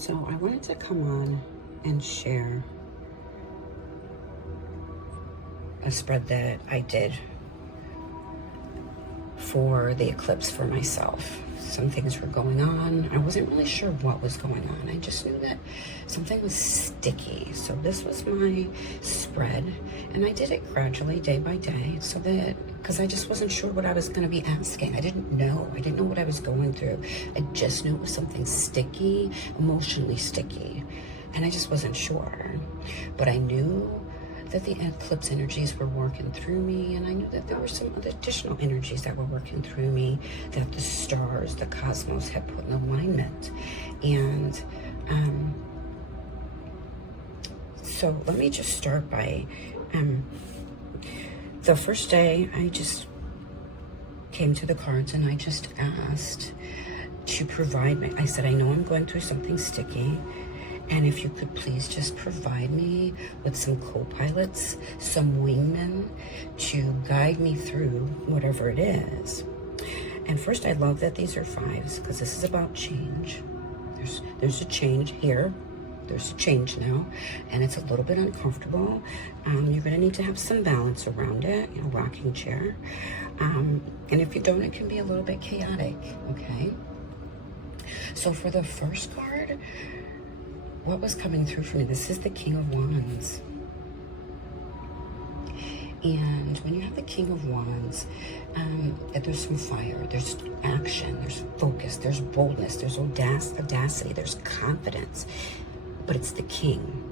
So I wanted to come on and share a spread that I did for the eclipse for myself. Some things were going on. I wasn't really sure what was going on. I just knew that something was sticky. So this was my spread, and I did it gradually, day by day, so that, because I just wasn't sure what I was going to be asking. I didn't know what I was going through. I just knew it was something sticky, emotionally sticky, and I just wasn't sure. But I knew that the eclipse energies were working through me, and I knew that there were some other additional energies that were working through me, that the stars, the cosmos had put in alignment. And so let me just start by the first day. I just came to the cards and I just asked to provide me. I said, I know I'm going through something sticky, and if you could please just provide me with some co-pilots, some wingmen to guide me through whatever it is. And first, I love that these are fives, because this is about change. There's a change here. There's a change now, and it's a little bit uncomfortable. You're gonna need to have some balance around it, rocking chair. And if you don't, it can be a little bit chaotic, okay? So for the first card, what was coming through for me? This is the King of Wands. And when you have the King of Wands, there's some fire, there's action, there's focus, there's boldness, there's audacity, there's confidence. But it's the King.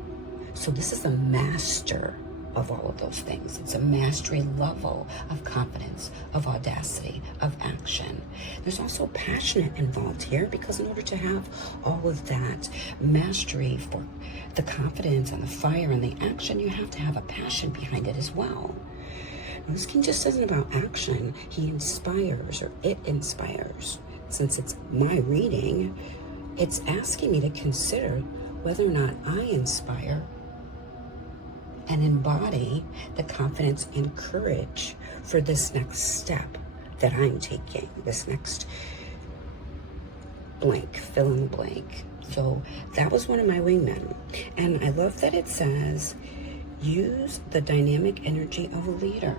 So this is a master of all of those things. It's a mastery level of confidence, of audacity, of action. There's also passionate involved here, because in order to have all of that mastery for the confidence and the fire and the action, you have to have a passion behind it as well. And this King just isn't about action. He inspires, or it inspires. Since it's my reading, it's asking me to consider whether or not I inspire and embody the confidence and courage for this next step that I'm taking, this next blank, fill in the blank. So that was one of my wingmen. And I love that it says, use the dynamic energy of a leader.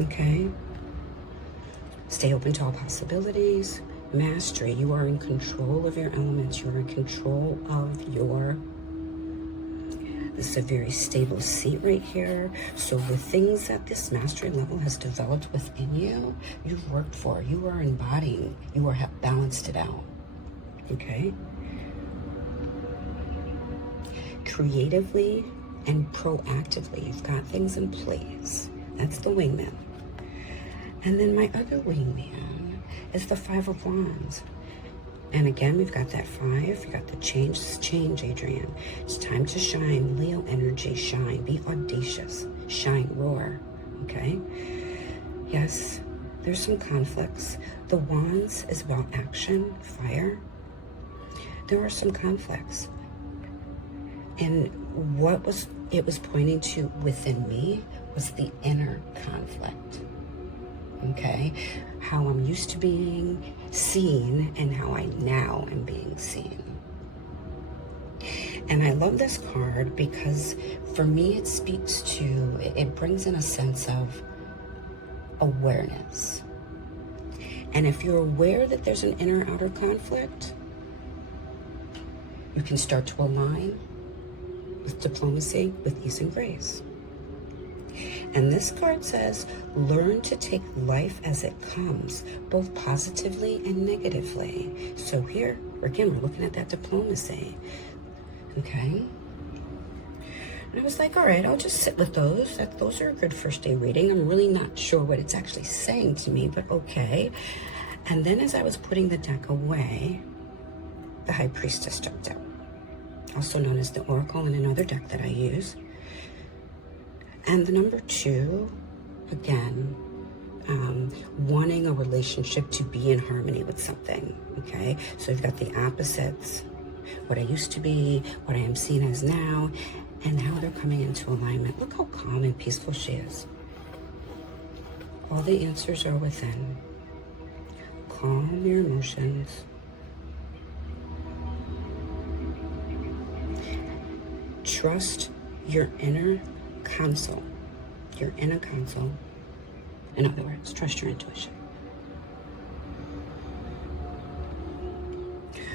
Okay? Stay open to all possibilities. Mastery, you are in control of your elements, you are in control of your, this is a very stable seat right here. So the things that this mastery level has developed within you, you've worked for, you are embodying, you are have balanced it out, okay? Creatively and proactively, you've got things in place. That's the wingman. And then my other wingman is the Five of Wands. And again, we've got that five. You got the change. This is change, Adrian. It's time to shine. Leo energy, shine. Be audacious. Shine, roar. Okay? Yes, there's some conflicts. The Wands is about action, fire. There are some conflicts. And what it was pointing to within me was the inner conflict. Okay, how I'm used to being seen and how I now am being seen. And I love this card because for me it speaks to, it brings in a sense of awareness. And if you're aware that there's an inner-outer conflict, you can start to align with diplomacy, with ease and grace. And this card says, learn to take life as it comes, both positively and negatively. So here, again, we're looking at that diplomacy, okay? And I was like, all right, I'll just sit with those. Those are a good first day reading. I'm really not sure what it's actually saying to me, but okay. And then as I was putting the deck away, the High Priestess jumped out, also known as the Oracle in another deck that I use. And the number 2, again, wanting a relationship to be in harmony with something, okay? So you've got the opposites, what I used to be, what I am seen as now, and how they're coming into alignment. Look how calm and peaceful she is. All the answers are within. calm your emotions. Trust your inner counsel. Your inner counsel. In other words, trust your intuition.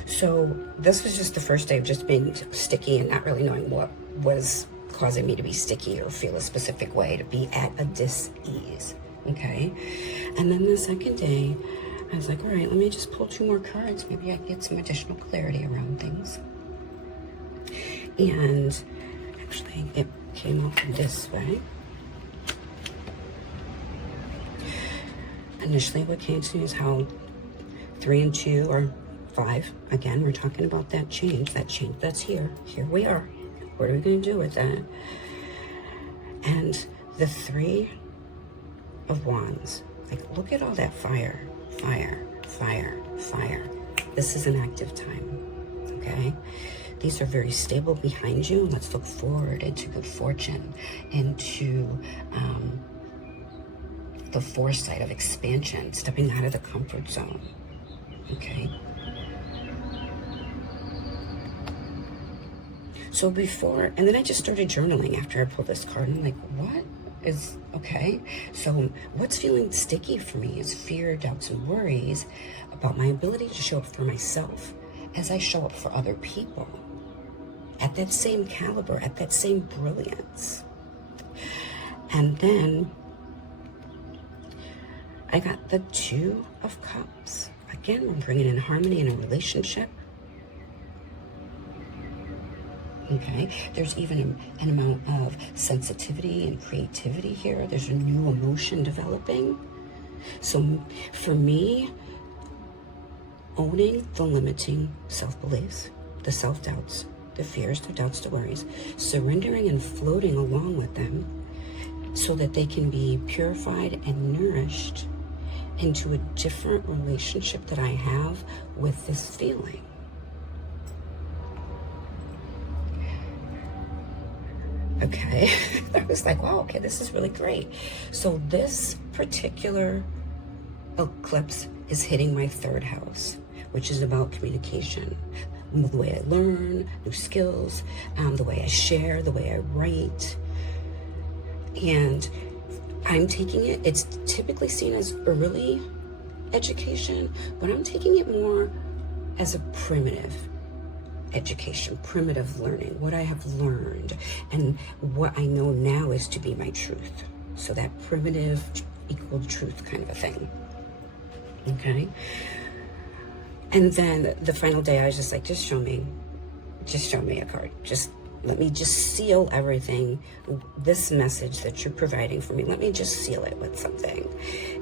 So this was just the first day of just being sticky and not really knowing what was causing me to be sticky or feel a specific way, to be at a dis-ease, okay? And then the second day, I was like, all right, let me just pull 2 more cards. Maybe I can get some additional clarity around things. And actually, it came out this way. Initially, what came to me is how 3 and 2 are 5. Again, we're talking about that change that's here. Here we are. What are we going to do with that? And the 3 of Wands. Like, look at all that fire, fire, fire, fire. This is an active time, okay? These are very stable behind you. Let's look forward into good fortune, into the foresight of expansion, stepping out of the comfort zone, okay? So before, and then I just started journaling after I pulled this card. And I'm like, what is, okay? So what's feeling sticky for me is fear, doubts, and worries about my ability to show up for myself as I show up for other people at that same caliber, at that same brilliance. And then I got the 2 of Cups. Again, we're bringing in harmony in a relationship. Okay, there's even an amount of sensitivity and creativity here. There's a new emotion developing. So for me, owning the limiting self-beliefs, the self-doubts, the fears, the doubts, the worries, surrendering and floating along with them so that they can be purified and nourished into a different relationship that I have with this feeling. Okay, I was like, wow, okay, this is really great. So this particular eclipse is hitting my 3rd house, which is about communication, the way I learn, new skills, the way I share, the way I write. And I'm taking it, it's typically seen as early education, but I'm taking it more as a primitive education, primitive learning, what I have learned and what I know now is to be my truth. So that primitive equal truth kind of a thing. Okay. And then the final day, I was just like, just show me a card. Just let me just seal everything, this message that you're providing for me. Let me just seal it with something.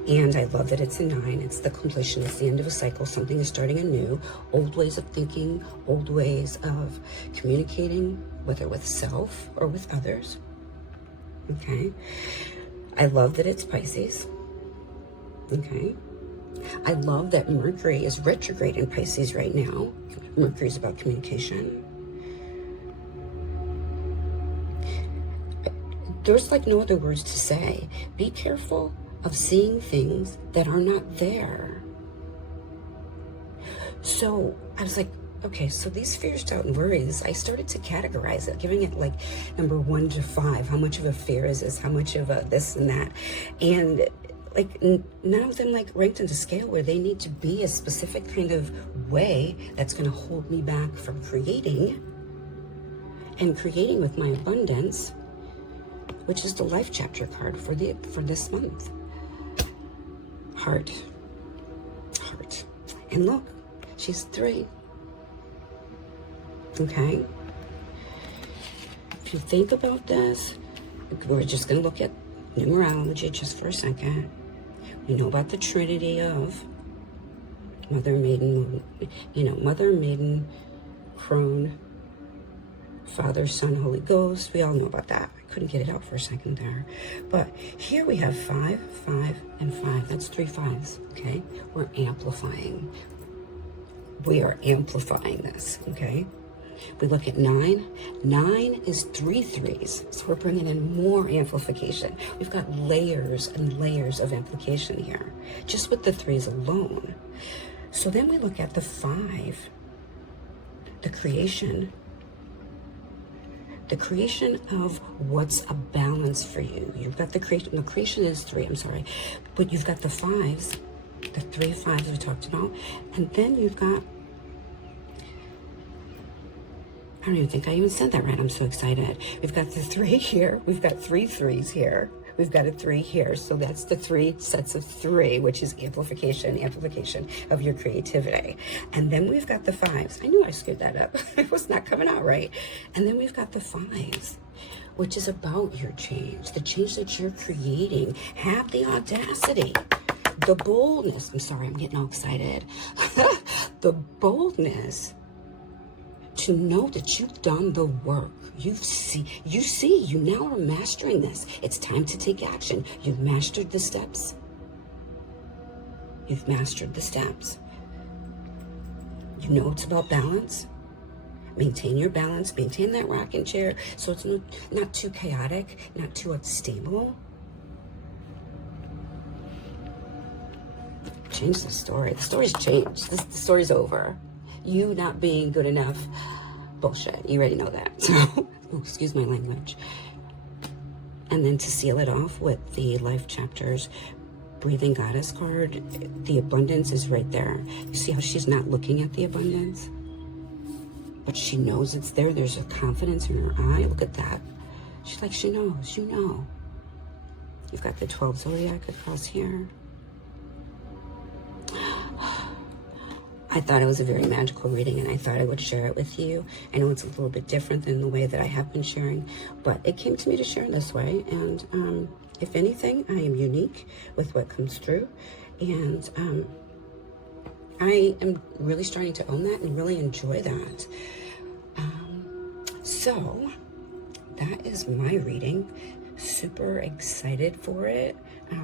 And I love that it's a 9. It's the completion. It's the end of a cycle. Something is starting anew. Old ways of thinking, old ways of communicating, whether with self or with others. Okay. I love that it's Pisces. Okay. I love that Mercury is retrograde in Pisces right now. Mercury is about communication. There's like no other words to say. Be careful of seeing things that are not there. So I was like, okay, so these fears, doubt, and worries, I started to categorize it, giving it like number 1 to 5. How much of a fear is this? How much of a this and that? And like none of them like ranked into scale where they need to be a specific kind of way that's going to hold me back from creating with my abundance, which is the life chapter card for this month. Heart. And look, she's 3. Okay. If you think about this, we're just going to look at numerology just for a second. We know about the Trinity of Mother, Maiden, Mother, Maiden, Crone, Father, Son, Holy Ghost. We all know about that. I couldn't get it out for a second there. But here we have 5, 5, and 5. That's 3 5s, okay? We're amplifying. We are amplifying this, okay? We look at 9. 9 is 3 threes. So we're bringing in more amplification. We've got layers and layers of amplification here, just with the 3s alone. So then we look at the 5, the creation of what's a balance for you. You've got the creation is 3, I'm sorry. But you've got the 5s, the 3 5s we talked about. And then you've got, I don't even think I even said that right. I'm so excited. We've got the 3 here. We've got 3 3s here. We've got a 3 here. So that's the 3 sets of 3, which is amplification of your creativity. And then we've got the 5s. I knew I screwed that up. It was not coming out right. And then we've got the 5s, which is about your change, the change that you're creating. Have the audacity, the boldness. I'm sorry, I'm getting all excited. The boldness to know that you've done the work. You now are mastering this. It's time to take action. You've mastered the steps. You've mastered the steps. You know it's about balance. Maintain your balance, maintain that rocking chair so it's not too chaotic, not too unstable. Change the story. The story's changed. The story's over. You not being good enough, bullshit. You already know that. So, excuse my language. And then to seal it off with the life chapters, breathing goddess card, the abundance is right there. You see how she's not looking at the abundance? But she knows it's there. There's a confidence in her eye. Look at that. She's like, she knows, you know. You've got the 12 zodiac across here. I thought it was a very magical reading, and I thought I would share it with you. I know it's a little bit different than the way that I have been sharing, but it came to me to share this way. And if anything, I am unique with what comes through. And I am really starting to own that and really enjoy that. So that is my reading. Super excited for it.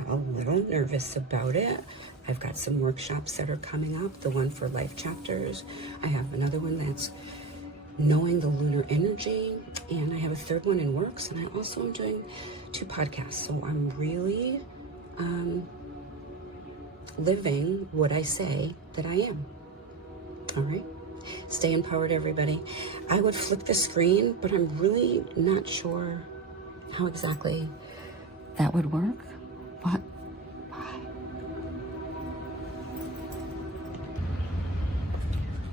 A little nervous about it. I've got some workshops that are coming up. The one for life chapters. I have another one that's knowing the lunar energy. And I have a third one in works. And I also am doing 2 podcasts. So I'm really living what I say that I am. All right. Stay empowered, everybody. I would flick the screen, but I'm really not sure how exactly that would work. But bye.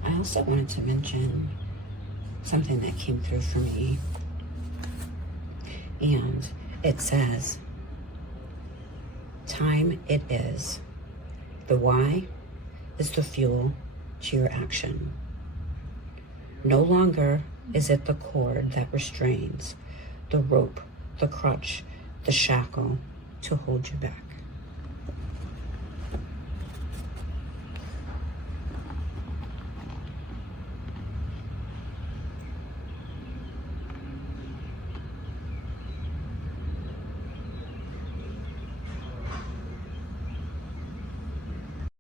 I also wanted to mention something that came through for me. And it says, time it is. The why is the fuel to your action. No longer is it the cord that restrains, the rope, the crutch, the shackle to hold you back.